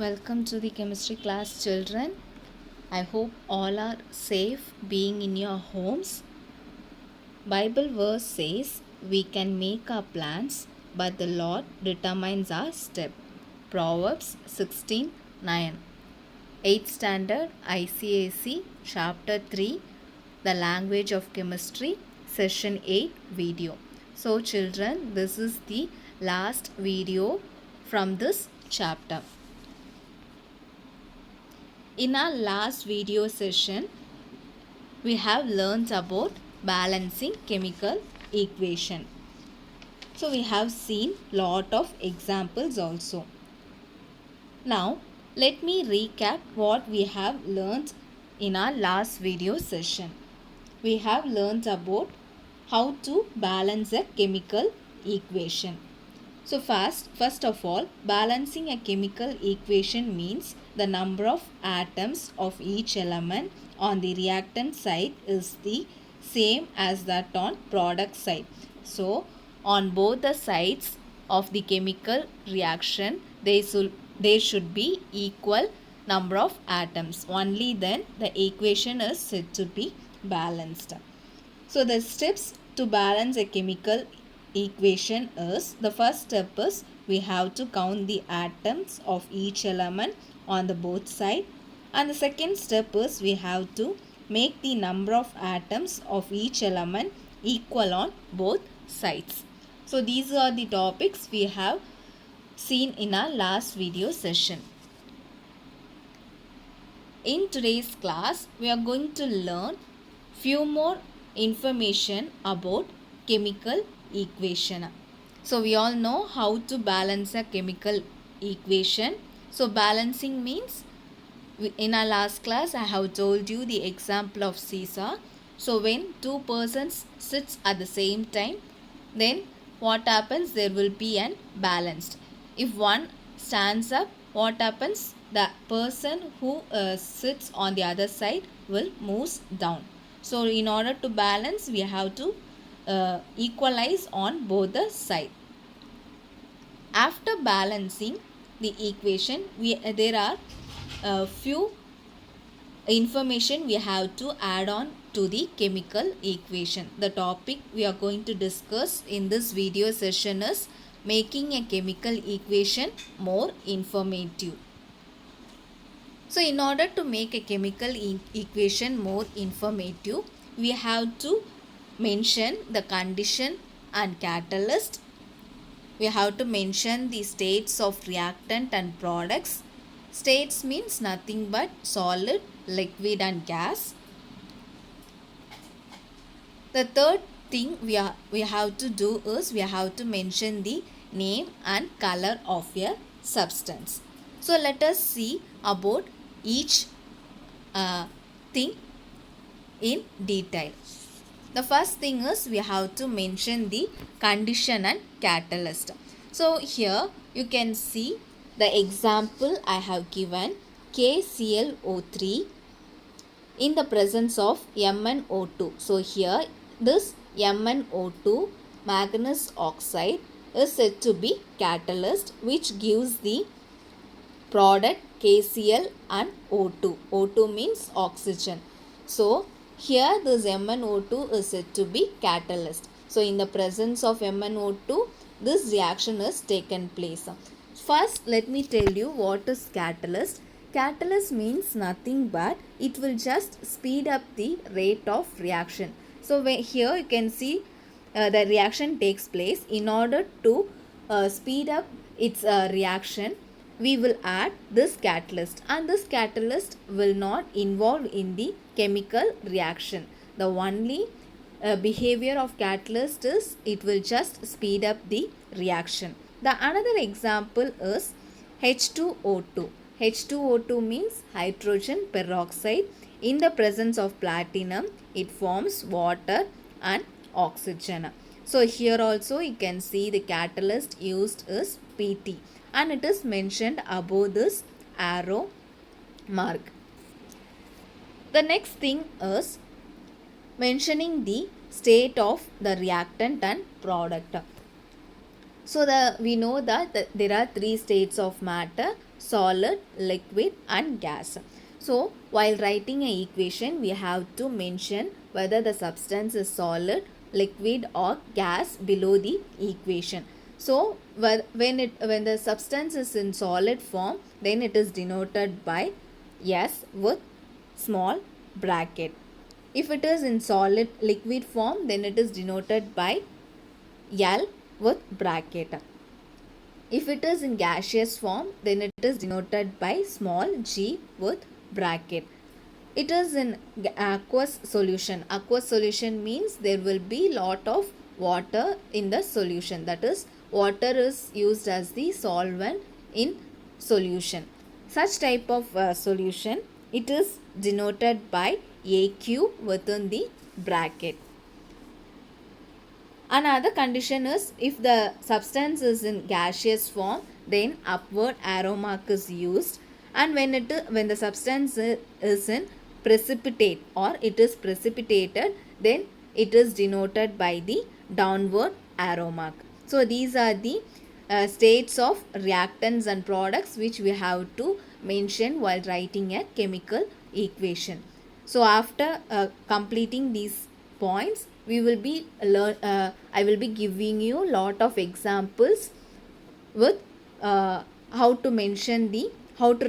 Welcome to the chemistry class, children. I hope all are safe being in your homes. Bible verse says we can make our plans, but the Lord determines our step. Proverbs 16:9. 8th standard ICSE chapter 3, the language of chemistry, session 8 video. So children, this is the last video from this chapter. In our last video session, we have learned about balancing chemical equation. So we have seen lot of examples also. Now, let me recap what we have learned in our last video session. We have learned about how to balance a chemical equation. So first of all, balancing a chemical equation means the number of atoms of each element on the reactant side is the same as that on product side. So on both the sides of the chemical reaction, there should be equal number of atoms. Only then the equation is said to be balanced. So the steps to balance a chemical equation is, the first step is we have to count the atoms of each element on the both side, and the second step is we have to make the number of atoms of each element equal on both sides. So these are the topics we have seen in our last video session. In today's class, we are going to learn few more information about chemical equation. So we all know how to balance a chemical equation. So balancing means, in our last class I have told you the example of seesaw. So when two persons sits at the same time, then what happens? There will be an balanced. If one stands up, what happens? The person who sits on the other side will move down. So in order to balance, we have to equalize on both the sides. After balancing the equation, there are a few information we have to add on to the chemical equation. The topic we are going to discuss in this video session is making a chemical equation more informative. So in order to make a chemical equation more informative, we have to mention the condition and catalyst. We have to mention the states of reactant and products. States means nothing but solid, liquid and gas. The third thing we have to do is we have to mention the name and color of a substance. So let us see about each thing in detail. The first thing is we have to mention the condition and catalyst. So here you can see the example I have given, KClO3 in the presence of MnO2. So here this MnO2, manganese oxide, is said to be catalyst which gives the product KCl and O2. O2 means oxygen. So here this MnO2 is said to be catalyst. So in the presence of MnO2, this reaction is taken place. First, let me tell you what is catalyst. Catalyst means nothing but it will just speed up the rate of reaction. So here you can see the reaction takes place. In order to speed up its reaction, we will add this catalyst, and this catalyst will not involve in the chemical reaction. The only behavior of catalyst is it will just speed up the reaction. The another example is H2O2. H2O2 means hydrogen peroxide. In the presence of platinum, it forms water and oxygen. So here also you can see the catalyst used is PT, and it is mentioned above this arrow mark. The next thing is mentioning the state of the reactant and product. So we know that there are three states of matter: solid, liquid and gas. So while writing an equation, we have to mention whether the substance is solid, liquid or gas below the equation. So when the substance is in solid form, then it is denoted by S with small bracket. If it is in solid liquid form, then it is denoted by L with bracket. If it is in gaseous form, then it is denoted by small g with bracket. It is in aqueous solution. Aqueous solution means there will be lot of water in the solution. That is, water is used as the solvent in solution. Such type of solution, it is denoted by AQ within the bracket. Another condition is if the substance is in gaseous form, then upward arrow mark is used, and when the substance is in precipitate or it is precipitated, then it is denoted by the downward arrow mark. So these are the states of reactants and products which we have to mention while writing a chemical equation. So after completing these points, we will be I will be giving you lot of examples with how to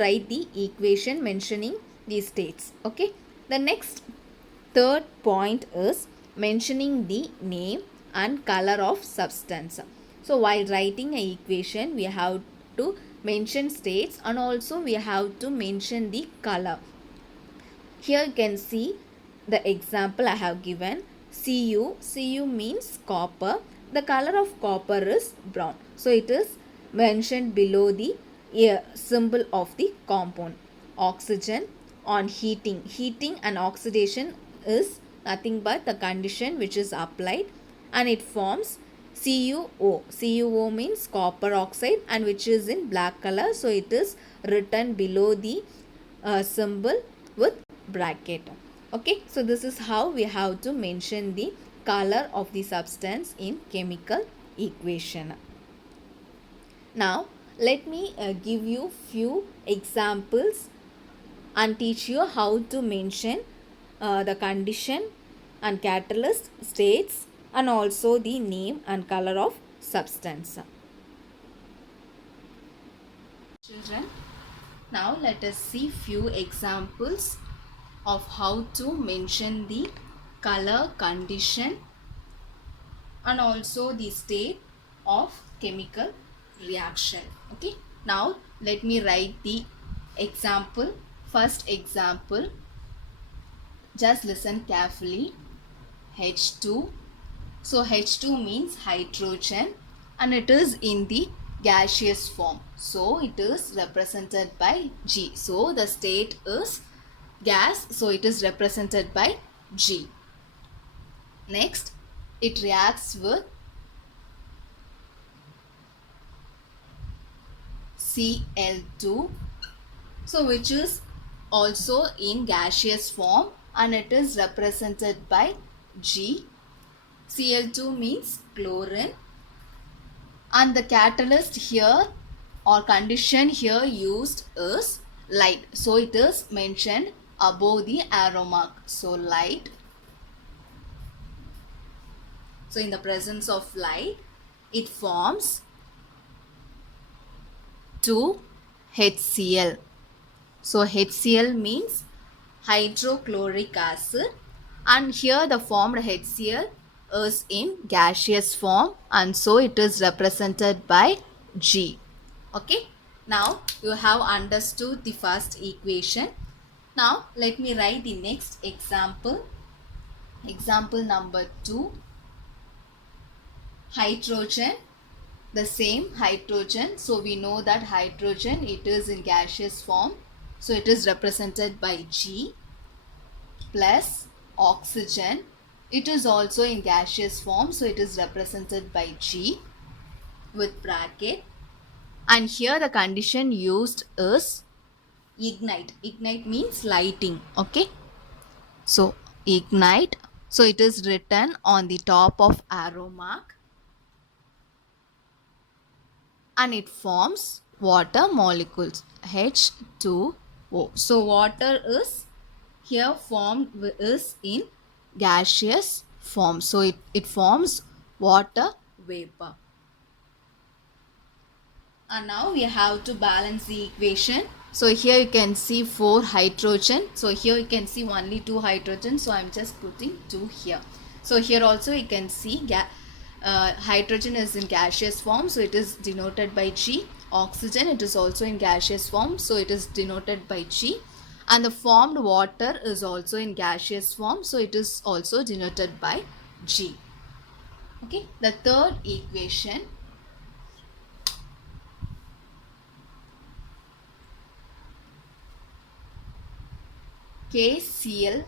write the equation mentioning these states. Okay, the next third point is mentioning the name and color of substance. So while writing an equation, we have to mention states and also we have to mention the color. Here you can see the example I have given. Cu means copper. The color of copper is brown. So it is mentioned below the symbol of the compound. Oxygen on heating. Heating and oxidation is nothing but the condition which is applied and it forms CuO. CuO means copper oxide and which is in black color. So it is written below the symbol with bracket. Okay, so this is how we have to mention the color of the substance in chemical equation. Now let me give you few examples and teach you how to mention the condition and catalyst states and also the name and color of substance. Children, now let us see few examples of how to mention the color, condition and also the state of chemical reaction. Okay, now let me write the example. First example, just listen carefully. H2. So H2 means hydrogen and it is in the gaseous form. So it is represented by G. So the state is gas. So it is represented by G. Next, it reacts with Cl2. So which is also in gaseous form and it is represented by G. Cl2 means chlorine and the catalyst here or condition here used is light. So it is mentioned above the arrow mark. So light. So in the presence of light, it forms 2HCl. So HCl means hydrochloric acid and here the formed HCl is in gaseous form and so it is represented by G. Okay, now you have understood the first equation. Now let me write the next example. Example number 2. Hydrogen. The same hydrogen. So we know that hydrogen, it is in gaseous form. So it is represented by G plus oxygen. It is also in gaseous form. So it is represented by G with bracket. And here the condition used is ignite. Ignite means lighting. Okay. So ignite. So it is written on the top of arrow mark. and it forms water molecules H2O. So water is here formed is in gaseous form. So it forms water vapor. And now we have to balance the equation. So here you can see 4 hydrogen. So here you can see only 2 hydrogen. So I'm just putting 2 here. So here also you can see hydrogen is in gaseous form. So it is denoted by G. Oxygen, it is also in gaseous form. So it is denoted by G. And the formed water is also in gaseous form. So it is also denoted by G. Okay. The third equation, KClO3.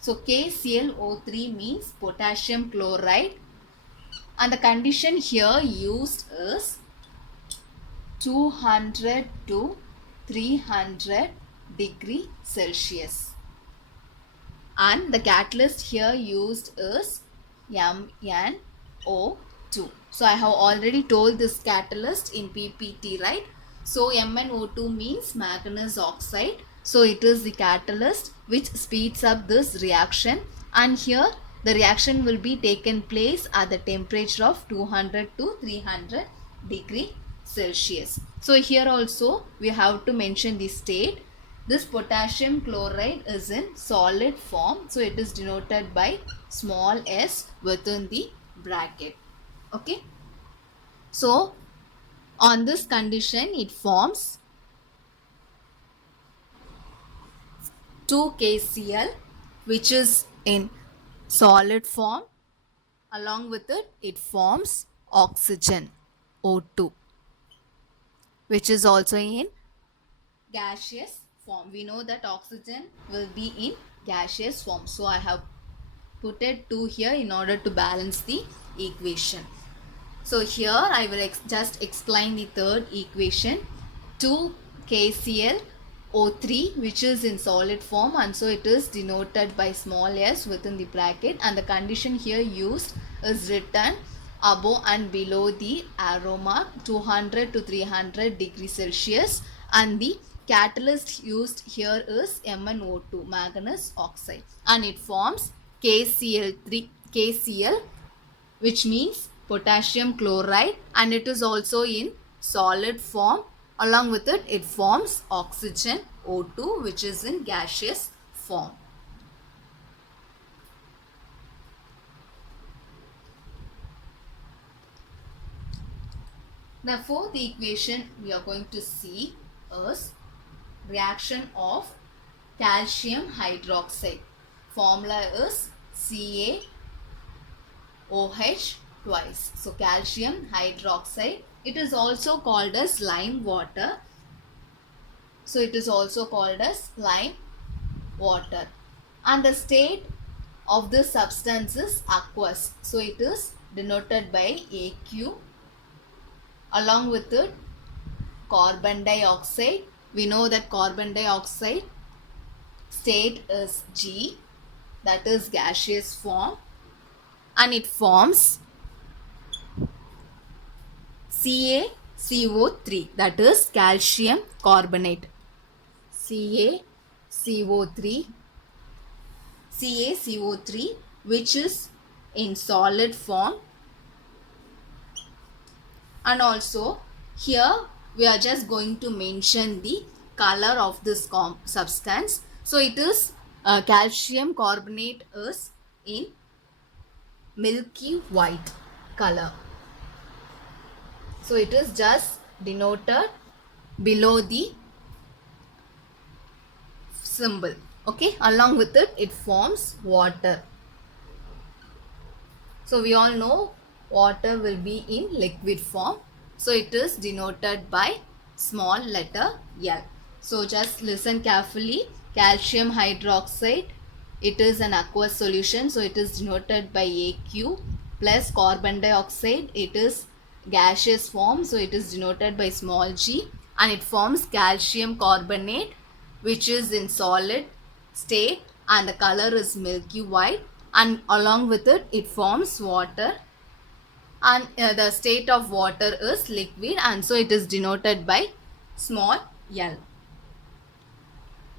So KClO3 means potassium chloride, and the condition here used is 200 to 300 degree Celsius, and the catalyst here used is MnO2. So I have already told this catalyst in PPT, right? So MnO2 means manganese oxide. So it is the catalyst which speeds up this reaction, and here the reaction will be taken place at the temperature of 200 to 300 degree Celsius. So here also we have to mention the state. This potassium chloride is in solid form, so it is denoted by small s within the bracket. Okay. So on this condition it forms 2KCl, which is in solid form. Along with it forms oxygen O2, which is also in gaseous form. We know that oxygen will be in gaseous form. So I have put it 2 here in order to balance the equation. So here I will just explain the third equation. 2KClO3, which is in solid form, and so it is denoted by small s within the bracket, and the condition here used is written above and below the arrow mark, 200 to 300 degrees Celsius, and the catalyst used here is MnO2, manganese oxide, and it forms KCl, which means potassium chloride, and it is also in solid form. Along with it forms oxygen O2, which is in gaseous form. The fourth equation we are going to see is reaction of calcium hydroxide. Formula is CaOH twice. So calcium hydroxide, it is also called as lime water. So it is also called as lime water, and the state of this substance is aqueous. So it is denoted by AQ. Along with it carbon dioxide. We know that carbon dioxide state is G, that is gaseous form, and it forms CaCO3, that is calcium carbonate. CaCO3, which is in solid form. And also here we are just going to mention the color of this substance. So it is calcium carbonate is in milky white color. So it is just denoted below the symbol. Okay, along with it forms water. So we all know water will be in liquid form. So it is denoted by small letter L. So just listen carefully. Calcium hydroxide, it is an aqueous solution. So it is denoted by AQ, plus carbon dioxide, it is gaseous form. So it is denoted by small g, and it forms calcium carbonate, which is in solid state, and the color is milky white, and along with it forms water. and the state of water is liquid, and so it is denoted by small l.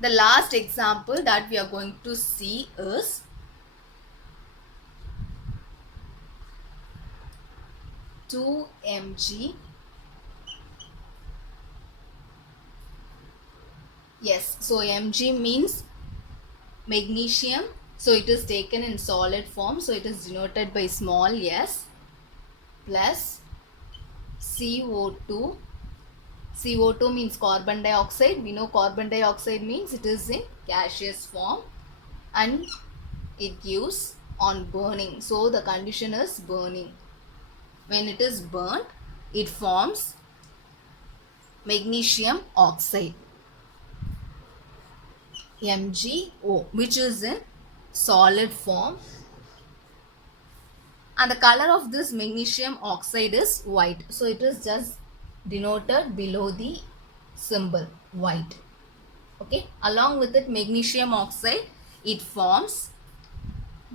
The last example that we are going to see is 2 mg. Yes, so mg means magnesium, so it is taken in solid form, so it is denoted by small s, plus CO2. CO2 means carbon dioxide. We know carbon dioxide means it is in gaseous form and it gives on burning. So the condition is burning. When it is burnt, it forms magnesium oxide, MgO, which is in solid form, and the color of this magnesium oxide is white. So it is just denoted below the symbol white. Okay, along with it magnesium oxide, it forms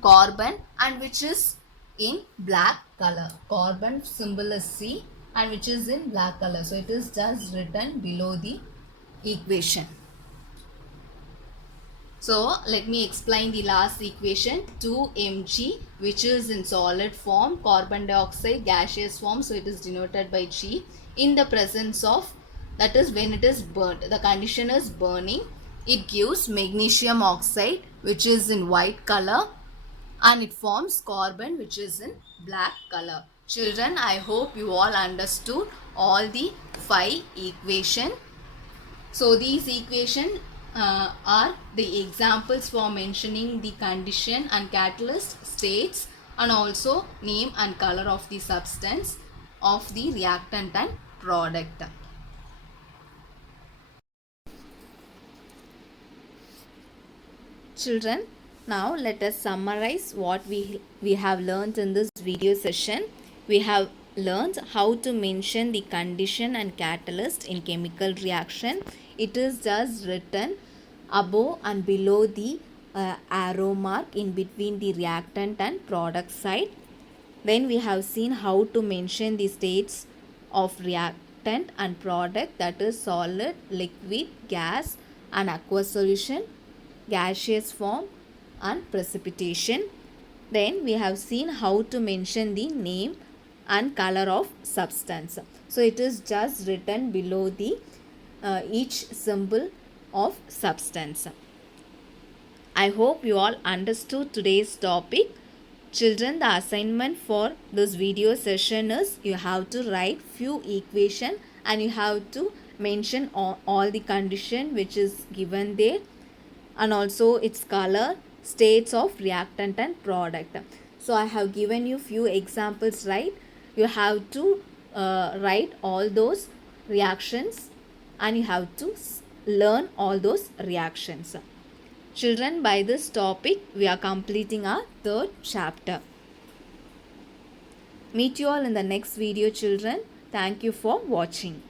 carbon, and which is in black color. Carbon symbol is C and which is in black color. So it is just written below the equation. So let me explain the last equation. 2mg, which is in solid form, carbon dioxide gaseous form, so it is denoted by G, in the presence of, that is when it is burnt, the condition is burning, it gives magnesium oxide which is in white color and it forms carbon which is in black color. Children, I hope you all understood all the 5 equations. So these equations are the examples for mentioning the condition and catalyst states, and also name and color of the substance, of the reactant and product. Children, now let us summarize what we have learned in this video session. We have learned how to mention the condition and catalyst in chemical reaction. It is just written above and below the arrow mark in between the reactant and product side. Then we have seen how to mention the states of reactant and product, that is solid, liquid, gas and aqueous solution, gaseous form and precipitation. Then we have seen how to mention the name and color of substance. So it is just written below the each symbol of substance. I hope you all understood today's topic. Children, the assignment for this video session is you have to write few equation and you have to mention all the condition which is given there, and also its color, states of reactant and product. So I have given you few examples, right? You have to write all those reactions and you have to learn all those reactions. Children, by this topic we are completing our 3rd chapter. Meet you all in the next video, children. Thank you for watching.